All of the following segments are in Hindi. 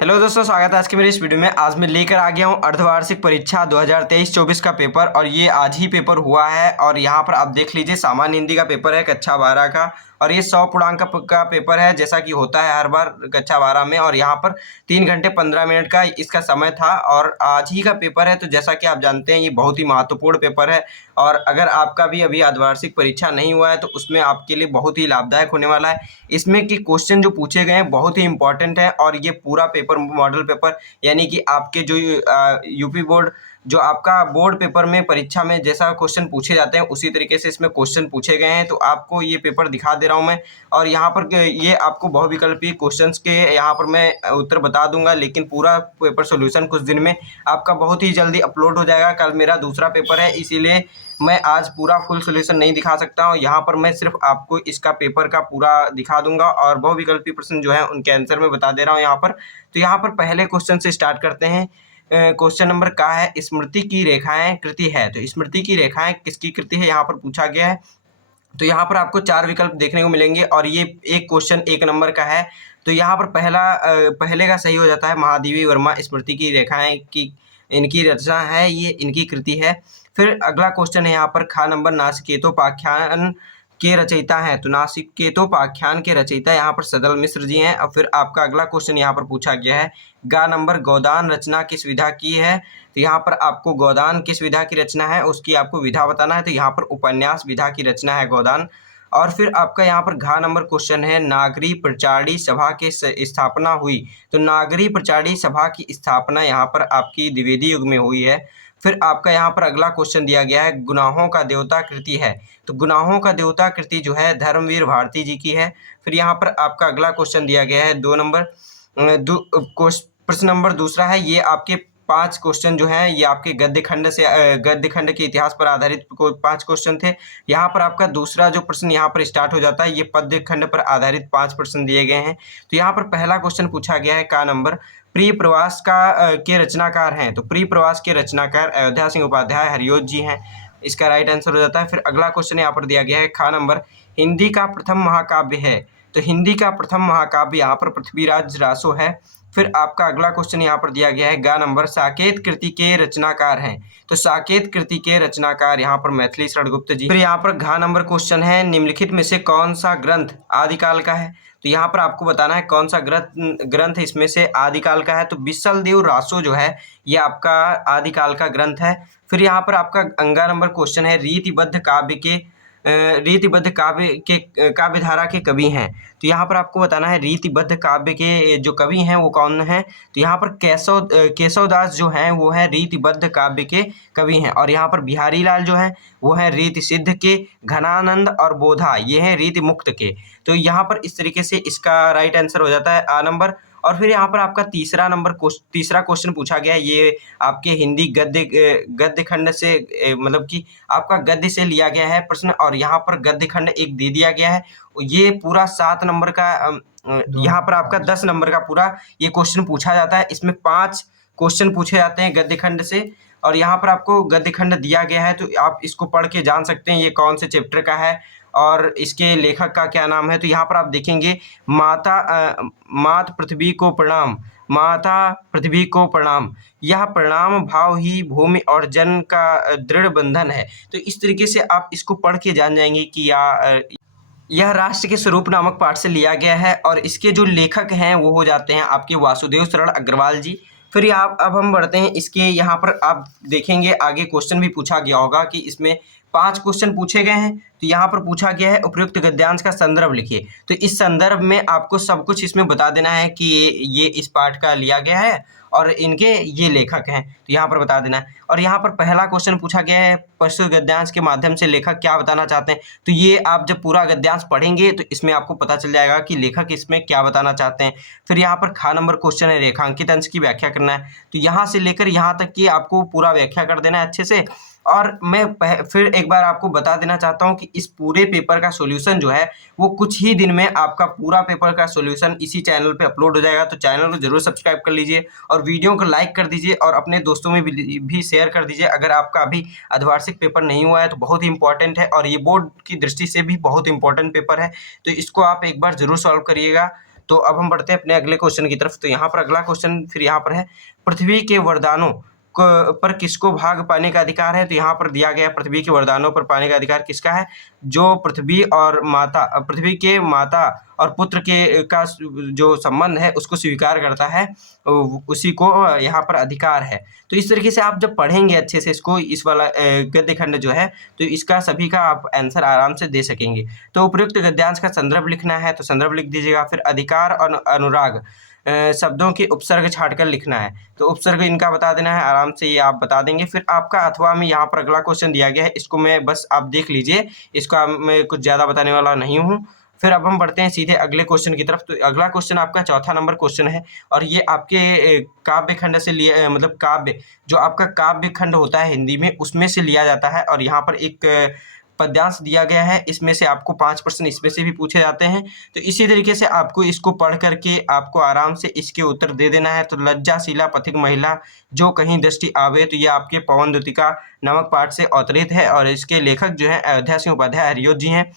हेलो दोस्तों, स्वागत है आज की मेरी इस वीडियो में। आज मैं लेकर आ गया हूँ अर्धवार्षिक परीक्षा 2023-24 का पेपर और ये आज ही पेपर हुआ है। और यहाँ पर आप देख लीजिए, सामान्य हिंदी का पेपर है कक्षा 12 का और ये 100 पूर्णांक का पेपर है, जैसा कि होता है हर बार कक्षा 12 में। और यहाँ पर 3 घंटे 15 मिनट का इसका समय था और आज ही का पेपर है। तो जैसा कि आप जानते हैं, ये बहुत ही महत्वपूर्ण पेपर है और अगर आपका भी अभी अर्धवार्षिक परीक्षा नहीं हुआ है तो उसमें आपके लिए बहुत ही लाभदायक होने वाला है। इसमें कि क्वेश्चन जो पूछे गए हैं बहुत ही इंपॉर्टेंट है और ये पूरा पेपर मॉडल पेपर, यानी कि आपके जो यूपी बोर्ड, जो आपका बोर्ड पेपर में परीक्षा में जैसा क्वेश्चन पूछे जाते हैं उसी तरीके से इसमें क्वेश्चन पूछे गए हैं। तो आपको ये पेपर दिखा दे रहा हूं मैं और यहाँ पर ये आपको बहुविकल्पीय क्वेश्चंस के यहाँ पर मैं उत्तर बता दूंगा, लेकिन पूरा पेपर सोल्यूशन कुछ दिन में आपका बहुत ही जल्दी अपलोड हो जाएगा। कल मेरा दूसरा पेपर है, इसीलिए मैं आज पूरा फुल सोल्यूशन नहीं दिखा सकता हूँ। यहाँ पर मैं सिर्फ आपको इसका पेपर का पूरा दिखा दूंगा और बहुविकल्पीय प्रश्न जो है उनके आंसर में बता दे रहा हूँ यहाँ पर। तो यहाँ पर पहले क्वेश्चन से स्टार्ट करते हैं। क्वेश्चन नंबर का है, स्मृति की रेखाएं कृति है। तो स्मृति की रेखाएं किसकी कृति है यहाँ पर पूछा गया है। तो यहाँ पर आपको 4 विकल्प देखने को मिलेंगे और ये एक क्वेश्चन 1 नंबर का है। तो यहाँ पर पहले का सही हो जाता है, महादेवी वर्मा स्मृति की रेखाएं की इनकी रचना है, ये इनकी कृति है। फिर अगला क्वेश्चन है यहाँ पर खा नंबर, नासिकेतोपाख्यान के रचयिता हैं। तो नासिकेतोपाख्यान के रचयिता यहाँ पर सदल मिश्र जी हैं। और फिर आपका अगला क्वेश्चन यहाँ पर पूछा गया है, गा नंबर, गोदान रचना किस विधा की है। तो यहाँ पर आपको गोदान किस विधा की रचना है उसकी आपको विधा बताना है। तो यहाँ पर उपन्यास विधा की रचना है गोदान। और फिर आपका यहाँ पर घा नंबर क्वेश्चन है, नागरी प्रचारी सभा की स्थापना हुई। तो नागरी प्रचारी सभा की स्थापना यहाँ पर आपकी द्विवेदी युग में हुई है। फिर आपका यहाँ पर अगला क्वेश्चन दिया गया है, गुनाहों का देवता कृति है। तो गुनाहों का देवता कृति जो है धर्मवीर भारती जी की है। फिर यहाँ पर आपका अगला क्वेश्चन दिया गया है 2 नंबर, प्रश्न नंबर दूसरा है, ये आपके 5 क्वेश्चन जो हैं ये आपके गद्य खंड के इतिहास पर आधारित 5 क्वेश्चन थे। यहाँ पर आपका दूसरा जो प्रश्न यहाँ पर स्टार्ट हो जाता है, ये पद्य खंड पर आधारित 5 प्रश्न दिए गए हैं। तो यहाँ पर पहला क्वेश्चन पूछा गया है का नंबर, प्रिय प्रवास के रचनाकार हैं। तो प्रिय प्रवास के रचनाकार अयोध्या सिंह उपाध्याय हरियोत जी हैं, इसका राइट आंसर हो जाता है। फिर अगला क्वेश्चन यहाँ पर दिया गया है, खा नंबर, हिंदी का प्रथम महाकाव्य है। तो हिंदी का प्रथम महाकाव्य यहाँ पर पृथ्वीराज रासो है। फिर आपका अगला क्वेश्चन यहाँ पर दिया गया है, गा नंबर, साकेत कृति के रचनाकार हैं। तो साकेत कृति के रचनाकार यहाँ पर मैथिली शरण गुप्त जी। फिर यहाँ पर घा नंबर क्वेश्चन है, निम्नलिखित में से कौन सा ग्रंथ आदिकाल का है। तो यहाँ पर आपको बताना है कौन सा ग्रंथ इसमें से आदिकाल का है। तो बिसल देव रासो जो है ये आपका आदिकाल का ग्रंथ है। फिर यहाँ पर आपका अंगा नंबर क्वेश्चन है, रीतिबद्ध काव्य धारा के कवि हैं। तो यहाँ पर आपको बताना है रीतिबद्ध काव्य के जो कवि हैं वो कौन हैं। तो यहाँ पर केशवदास जो हैं वो हैं रीतिबद्ध काव्य के कवि हैं। और यहाँ पर बिहारी लाल जो हैं वो हैं रीति सिद्ध के, घनानंद और बोधा ये हैं रीति मुक्त के। तो यहाँ पर इस तरीके से इसका राइट आंसर हो जाता है आ नंबर। और फिर यहाँ पर आपका तीसरा क्वेश्चन पूछा गया है, ये आपके हिंदी गद्य खंड से मतलब कि आपका गद्य से लिया गया है प्रश्न। और यहाँ पर गद्य खंड एक दे दिया गया है, ये पूरा 7 नंबर का, यहाँ पर आपका 10 नंबर का पूरा ये क्वेश्चन पूछा जाता है। इसमें 5 क्वेश्चन पूछे जाते हैं गद्य खंड से और यहाँ पर आपको गद्य खंड दिया गया है। तो आप इसको पढ़ के जान सकते हैं ये कौन से चैप्टर का है और इसके लेखक का क्या नाम है। तो यहाँ पर आप देखेंगे, मात पृथ्वी को प्रणाम, माता पृथ्वी को प्रणाम, यह प्रणाम भाव ही भूमि और जन का दृढ़ बंधन है। तो इस तरीके से आप इसको पढ़ के जान जाएंगे कि यह राष्ट्र के स्वरूप नामक पाठ से लिया गया है और इसके जो लेखक हैं वो हो जाते हैं आपके वासुदेव शरण अग्रवाल जी। फिर अब हम बढ़ते हैं इसके, यहाँ पर आप देखेंगे आगे क्वेश्चन भी पूछा गया होगा कि इसमें 5 क्वेश्चन पूछे गए हैं। तो यहाँ पर पूछा गया है उपयुक्त गद्यांश का संदर्भ लिखिए। तो इस संदर्भ में आपको सब कुछ इसमें बता देना है कि ये इस पाठ का लिया गया है और इनके ये लेखक हैं, तो यहाँ पर बता देना है। और यहाँ पर पहला क्वेश्चन पूछा गया है, प्रस्तुत गद्यांश के माध्यम से लेखक क्या बताना चाहते हैं। तो ये आप जब पूरा गद्यांश पढ़ेंगे तो इसमें आपको पता चल जाएगा कि लेखक इसमें क्या बताना चाहते हैं। फिर यहाँ पर खा नंबर क्वेश्चन है, रेखांकित अंश की व्याख्या करना है। तो यहाँ से लेकर यहाँ तक की आपको पूरा व्याख्या कर देना है अच्छे से। और मैं फिर एक बार आपको बता देना चाहता हूं कि इस पूरे पेपर का सॉल्यूशन जो है वो कुछ ही दिन में आपका पूरा पेपर का सॉल्यूशन इसी चैनल पे अपलोड हो जाएगा। तो चैनल को जरूर सब्सक्राइब कर लीजिए और वीडियो को लाइक कर दीजिए और अपने दोस्तों में भी शेयर कर दीजिए। अगर आपका अभी अर्धवार्षिक पेपर नहीं हुआ है तो बहुत ही इंपॉर्टेंट है और ये बोर्ड की दृष्टि से भी बहुत इंपॉर्टेंट पेपर है, तो इसको आप एक बार जरूर सॉल्व करिएगा। तो अब हम बढ़ते हैं अपने अगले क्वेश्चन की तरफ। तो यहाँ पर अगला क्वेश्चन फिर यहाँ पर है, पृथ्वी के वरदानों पर किसको भाग पाने का अधिकार है? तो यहाँ पर दिया गया पृथ्वी के वरदानों पर पाने का अधिकार किसका है? जो पृथ्वी के माता और पुत्र के का जो संबंध है उसको स्वीकार करता है, उसी को यहाँ पर अधिकार है। तो इस तरीके से आप जब पढ़ेंगे अच्छे से इसको, इस वाला गद्य खंड जो है, तो इसका सभी का आप आंसर आराम से दे सकेंगे। तो उपयुक्त गद्यांश का संदर्भ लिखना है, तो संदर्भ लिख दीजिएगा। फिर अधिकार और अनुराग शब्दों के उपसर्ग छाटकर लिखना है, तो उपसर्ग इनका बता देना है, आराम से ये आप बता देंगे। फिर आपका अथवा में यहाँ पर अगला क्वेश्चन दिया गया है, इसको मैं बस आप देख लीजिए, इसका मैं कुछ ज़्यादा बताने वाला नहीं हूँ। फिर अब हम बढ़ते हैं सीधे अगले क्वेश्चन की तरफ। तो अगला क्वेश्चन आपका चौथा नंबर क्वेश्चन है, और ये आपके काव्य खंड से लिए मतलब काव्य जो आपका काव्य खंड होता है हिंदी में, उसमें से लिया जाता है। और यहाँ पर एक पद्यांश दिया गया है, इसमें से आपको 5 प्रश्न इसमें से भी पूछे जाते हैं। तो इसी तरीके से आपको इसको पढ़ करके आपको आराम से इसके उत्तर दे देना है। तो लज्जाशीला पथिक महिला जो कहीं दृष्टि आवे, तो ये आपके पवन द्युतिका नामक पाठ से अवतरित है, और इसके लेखक जो है अयोध्या सिंह उपाध्याय हरियोत जी हैं।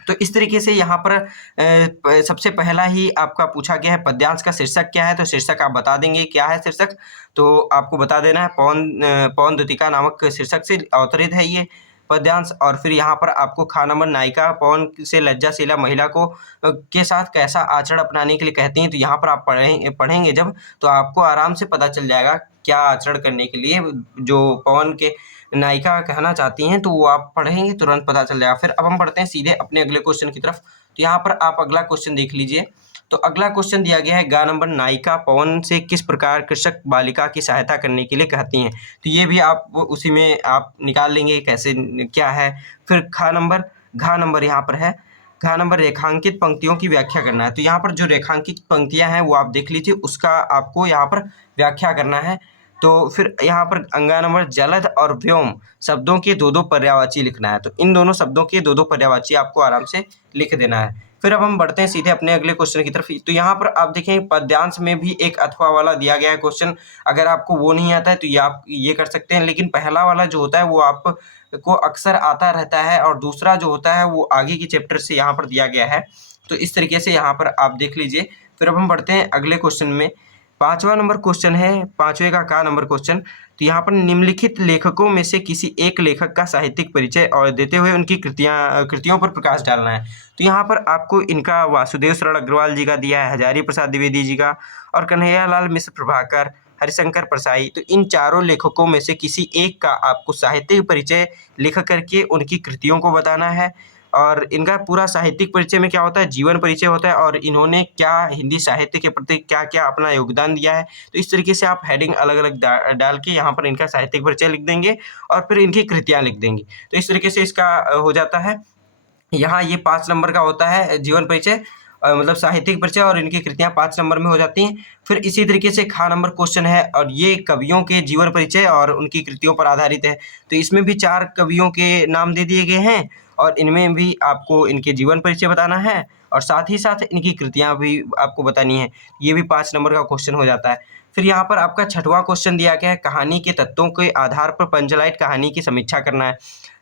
तो इस तरीके से यहाँ पर सबसे पहला ही आपका पूछा गया है पद्यांश का शीर्षक क्या है, तो शीर्षक आप बता देंगे क्या है शीर्षक, तो आपको बता देना है पवन द्युतिका नामक शीर्षक से अवतरित है ये पद्यांश। और फिर यहाँ पर आपको खा नंबर, नायिका पवन से लज्जाशीला महिला को के साथ कैसा आचरण अपनाने के लिए कहती हैं, तो यहाँ पर आप पढ़ेंगे जब, तो आपको आराम से पता चल जाएगा क्या आचरण करने के लिए जो पवन के नायिका कहना चाहती हैं, तो वो आप पढ़ेंगे तुरंत पता चल जाएगा। फिर अब हम बढ़ते हैं सीधे अपने अगले क्वेश्चन की तरफ। तो यहाँ पर आप अगला क्वेश्चन देख लीजिए। तो अगला क्वेश्चन दिया गया है, गा नंबर, नायिका पवन से किस प्रकार कृषक बालिका की सहायता करने के लिए कहती हैं, तो ये भी आप उसी में आप निकाल लेंगे कैसे क्या है। फिर घा नंबर यहाँ पर है, घा नंबर रेखांकित पंक्तियों की व्याख्या करना है। तो यहाँ पर जो रेखांकित पंक्तियाँ हैं वो आप देख लीजिए, उसका आपको यहाँ पर व्याख्या करना है। तो फिर यहाँ पर अंगा नंबर, जलद और व्योम शब्दों के 2-2 पर्यायवाची लिखना है। तो इन दोनों शब्दों के 2-2 पर्यायवाची आपको आराम से लिख देना है। फिर अब हम बढ़ते हैं सीधे अपने अगले क्वेश्चन की तरफ। तो यहाँ पर आप देखें पद्यांश में भी एक अथवा वाला दिया गया है क्वेश्चन, अगर आपको वो नहीं आता है तो ये आप ये कर सकते हैं, लेकिन पहला वाला जो होता है वो आपको अक्सर आता रहता है, और दूसरा जो होता है वो आगे की चैप्टर से यहाँ पर दिया गया है। तो इस तरीके से यहाँ पर आप देख लीजिए। फिर अब हम बढ़ते हैं अगले क्वेश्चन में। 5वां नंबर क्वेश्चन है, 5वें का नंबर क्वेश्चन। तो यहाँ पर निम्नलिखित लेखकों में से किसी एक लेखक का साहित्यिक परिचय और देते हुए उनकी कृतियों पर प्रकाश डालना है। तो यहाँ पर आपको इनका वासुदेव शरण अग्रवाल जी का दिया है, हजारी प्रसाद द्विवेदी जी का, और कन्हैयालाल मिश्र प्रभाकर, हरिशंकर परसाई। तो इन चारों लेखकों में से किसी एक का आपको साहित्यिक परिचय लिख करके उनकी कृतियों को बताना है। और इनका पूरा साहित्यिक परिचय में क्या होता है, जीवन परिचय होता है, और इन्होंने क्या हिंदी साहित्य के प्रति क्या क्या अपना योगदान दिया है। तो इस तरीके से आप हेडिंग अलग अलग डाल के यहाँ पर इनका साहित्यिक परिचय लिख देंगे, और फिर इनकी कृतियाँ लिख देंगे। तो इस तरीके से इसका हो जाता है। यहाँ ये 5 नंबर का होता है जीवन परिचय, मतलब साहित्यिक परिचय, और इनकी कृतियाँ 5 नंबर में हो जाती हैं। फिर इसी तरीके से खा नंबर क्वेश्चन है, और ये कवियों के जीवन परिचय और उनकी कृतियों पर आधारित है। तो इसमें भी 4 कवियों के नाम दे दिए गए हैं, और इनमें भी आपको इनके जीवन परिचय बताना है, और साथ ही साथ इनकी कृतियाँ भी आपको बतानी है। ये भी 5 नंबर का क्वेश्चन हो जाता है। फिर यहाँ पर आपका 6वां क्वेश्चन दिया गया है, कहानी के तत्वों के आधार पर पंचलाइट कहानी की समीक्षा करना है।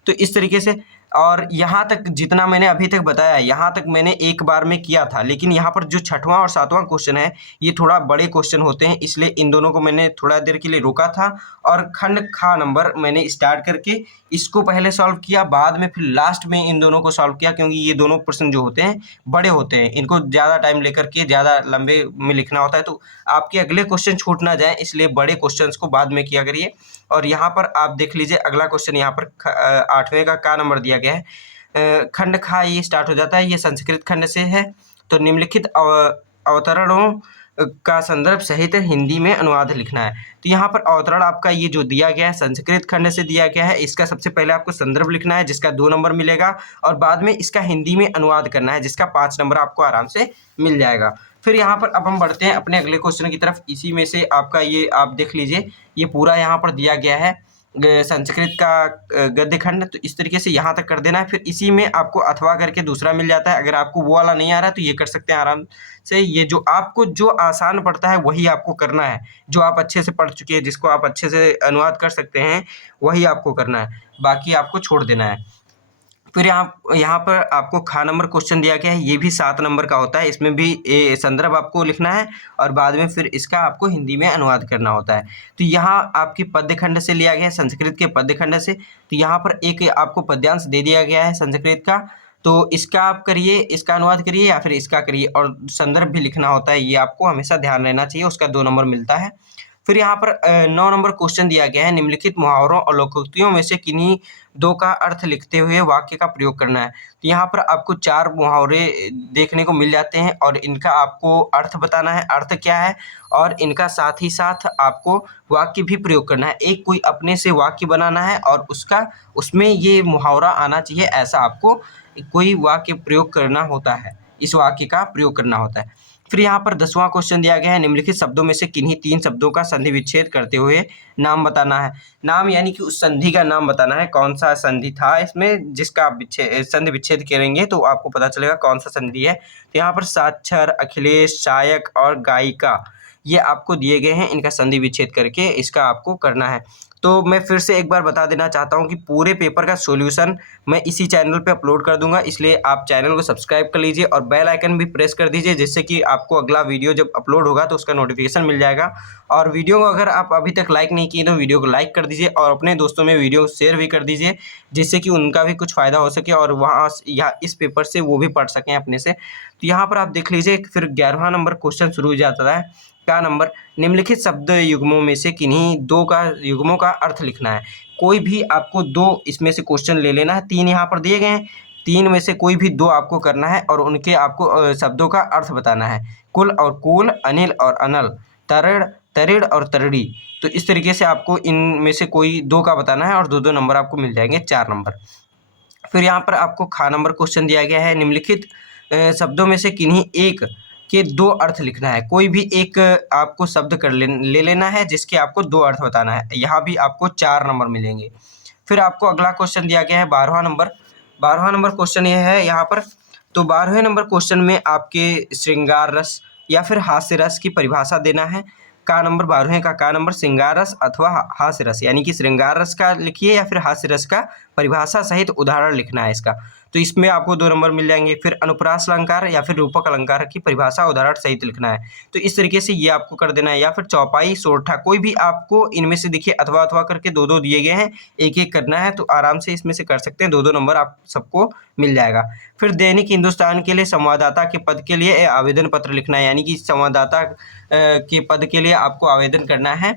तो इस तरीके से, और यहाँ तक जितना मैंने अभी तक बताया, यहाँ तक मैंने एक बार में किया था, लेकिन यहाँ पर जो 6वां और 7वां क्वेश्चन है ये थोड़ा बड़े क्वेश्चन होते हैं, इसलिए इन दोनों को मैंने थोड़ा देर के लिए रोका था, और खंड खा नंबर मैंने स्टार्ट करके इसको पहले सॉल्व किया, बाद में फिर लास्ट में इन दोनों को सॉल्व किया, क्योंकि ये दोनों प्रश्न जो होते हैं बड़े होते हैं, इनको ज़्यादा टाइम लेकर के ज़्यादा लंबे में लिखना होता है, तो आपके अगले क्वेश्चन छूट ना जाए, इसलिए बड़े क्वेश्चन को बाद में किया करिए। और यहाँ पर आप देख लीजिए अगला क्वेश्चन, यहाँ पर 8वें का नंबर दिया गया है। खंड खा ये स्टार्ट हो जाता है, ये संस्कृत खंड से है। तो निम्नलिखित अवतरणों का संदर्भ सहित हिंदी में अनुवाद लिखना है। तो यहाँ पर अवतरण आपका ये जो दिया गया है संस्कृत खंड से दिया गया है, इसका सबसे पहले आपको संदर्भ लिखना है, जिसका 2 नंबर मिलेगा, और बाद में इसका हिंदी में अनुवाद करना है, जिसका 5 नंबर आपको आराम से मिल जाएगा। फिर यहाँ पर अब हम बढ़ते हैं अपने अगले क्वेश्चन की तरफ। इसी में से आपका ये आप देख लीजिए, ये पूरा यहाँ पर दिया गया है संस्कृत का गद्य खंड। तो इस तरीके से यहाँ तक कर देना है। फिर इसी में आपको अथवा करके दूसरा मिल जाता है, अगर आपको वो वाला नहीं आ रहा तो ये कर सकते हैं आराम से। ये जो आपको जो आसान पड़ता है वही आपको करना है, जो आप अच्छे से पढ़ चुके हैं, जिसको आप अच्छे से अनुवाद कर सकते हैं, वही आपको करना है, बाकी आपको छोड़ देना है। फिर यहाँ पर आपको खा नंबर क्वेश्चन दिया गया है, ये भी 7 नंबर का होता है। इसमें भी संदर्भ आपको लिखना है और बाद में फिर इसका आपको हिंदी में अनुवाद करना होता है। तो यहाँ आपकी पद्य खंड से लिया गया है, संस्कृत के पद्य खंड से। तो यहाँ पर एक आपको पद्यांश दे दिया गया है संस्कृत का, तो इसका आप करिए, इसका अनुवाद करिए या फिर इसका करिए, और संदर्भ भी लिखना होता है, ये आपको हमेशा ध्यान रहना चाहिए, उसका 2 नंबर मिलता है। फिर यहाँ पर 9 नंबर क्वेश्चन दिया गया है, निम्नलिखित मुहावरों और लोकोक्तियों में से किन्हीं 2 का अर्थ लिखते हुए वाक्य का प्रयोग करना है। तो यहाँ पर आपको 4 मुहावरे देखने को मिल जाते हैं और इनका आपको अर्थ बताना है, अर्थ क्या है, और इनका साथ ही साथ आपको वाक्य भी प्रयोग करना है। एक कोई अपने से वाक्य बनाना है और उसमें ये मुहावरा आना चाहिए, ऐसा आपको कोई वाक्य प्रयोग करना होता है, इस वाक्य का प्रयोग करना होता है। फिर यहाँ पर 10वां क्वेश्चन दिया गया है, निम्नलिखित शब्दों में से किन्हीं 3 शब्दों का संधि विच्छेद करते हुए नाम बताना है। नाम यानी कि उस संधि का नाम बताना है, कौन सा संधि था इसमें जिसका आप संधि विच्छेद करेंगे तो आपको पता चलेगा कौन सा संधि है। तो यहाँ पर साक्षर, अखिलेश, शायक और गायिका, ये आपको दिए गए हैं, इनका संधि विच्छेद करके इसका आपको करना है। तो मैं फिर से एक बार बता देना चाहता हूँ कि पूरे पेपर का सॉल्यूशन मैं इसी चैनल पे अपलोड कर दूंगा, इसलिए आप चैनल को सब्सक्राइब कर लीजिए और बेल आइकन भी प्रेस कर दीजिए, जिससे कि आपको अगला वीडियो जब अपलोड होगा तो उसका नोटिफिकेशन मिल जाएगा। और वीडियो को अगर आप अभी तक लाइक नहीं किए तो वीडियो को लाइक कर दीजिए और अपने दोस्तों में वीडियो शेयर भी कर दीजिए, जिससे कि उनका भी कुछ फ़ायदा हो सके और वहाँ या इस पेपर से वो भी पढ़ सकें अपने से। तो यहाँ पर आप देख लीजिए, फिर 11वां नंबर क्वेश्चन शुरू हो जाता है। क्या नंबर, निम्नलिखित शब्द युग्मों में से किन्हीं 2 का युग्मों का अर्थ लिखना है। कोई भी आपको 2 इसमें से क्वेश्चन ले लेना है, 3 यहाँ पर दिए गए हैं, 3 में से कोई भी 2 आपको करना है और उनके आपको शब्दों का अर्थ बताना है। कुल और कूल, अनिल और अनल, तरण, तरिड़ और तरड़ी। तो इस तरीके से आपको इनमें से कोई 2 का बताना है और 2-2 नंबर आपको मिल जाएंगे, 4 नंबर। फिर यहाँ पर आपको खा नंबर क्वेश्चन दिया गया है, निम्नलिखित शब्दों में से किन्हीं एक के 2 अर्थ लिखना है। कोई भी एक आपको शब्द ले लेना है जिसके आपको 2 अर्थ बताना है, यहाँ भी आपको 4 नंबर मिलेंगे। फिर आपको अगला क्वेश्चन दिया गया है 12वां नंबर। 12वां नंबर क्वेश्चन ये है यहाँ पर, तो 12वें नंबर क्वेश्चन में आपके श्रृंगार रस या फिर हास्य रस की परिभाषा देना है। का नंबर 12वें का का नंबर श्रृंगार रस अथवा हास्य रस, यानी कि श्रृंगार रस का लिखिए या फिर हास्य रस का परिभाषा सहित उदाहरण लिखना है इसका, तो इसमें आपको 2 नंबर मिल जाएंगे। फिर अनुप्रास अलंकार या फिर रूपक अलंकार की परिभाषा उदाहरण सहित लिखना है, तो इस तरीके से ये आपको कर देना है। या फिर चौपाई, सोरठा, कोई भी आपको इनमें से देखिए अथवा अथवा करके 2-2 दिए गए हैं, एक एक करना है, तो आराम से इसमें से कर सकते हैं, 2-2 नंबर आप सबको मिल जाएगा। फिर दैनिक हिंदुस्तान के लिए संवाददाता के पद के लिए आवेदन पत्र लिखना है, यानी कि संवाददाता के पद के लिए आपको आवेदन करना है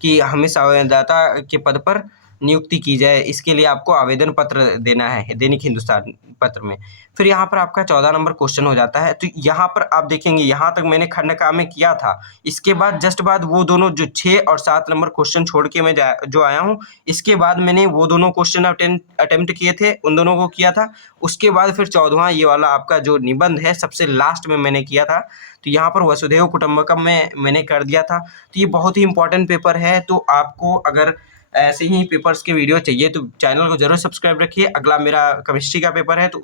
कि हमें संवाददाता के पद पर नियुक्ति की जाए, इसके लिए आपको आवेदन पत्र देना है दैनिक हिंदुस्तान पत्र में। फिर यहाँ पर आपका 14 नंबर क्वेश्चन हो जाता है। तो यहाँ पर आप देखेंगे, यहाँ तक मैंने खंड का में किया था, इसके बाद जस्ट बाद वो दोनों जो 6 और 7 नंबर क्वेश्चन छोड़ के मैं जो आया हूँ, इसके बाद मैंने वो दोनों क्वेश्चन अटेम्प्ट किए थे, उन दोनों को किया था। उसके बाद फिर 14वां ये वाला आपका जो निबंध है सबसे लास्ट में मैंने किया था, तो यहाँ पर वसुधैव कुटुंबकम में मैंने कर दिया था। तो ये बहुत ही इंपॉर्टेंट पेपर है, तो आपको अगर ऐसे ही पेपर्स के वीडियो चाहिए तो चैनल को जरूर सब्सक्राइब रखिए। अगला मेरा केमिस्ट्री का पेपर है, तो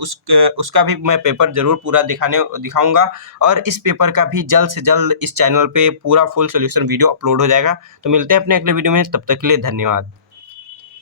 उसका भी मैं पेपर जरूर पूरा दिखाऊंगा और इस पेपर का भी जल्द से जल्द इस चैनल पे पूरा फुल सॉल्यूशन वीडियो अपलोड हो जाएगा। तो मिलते हैं अपने अगले वीडियो में, तब तक के लिए धन्यवाद।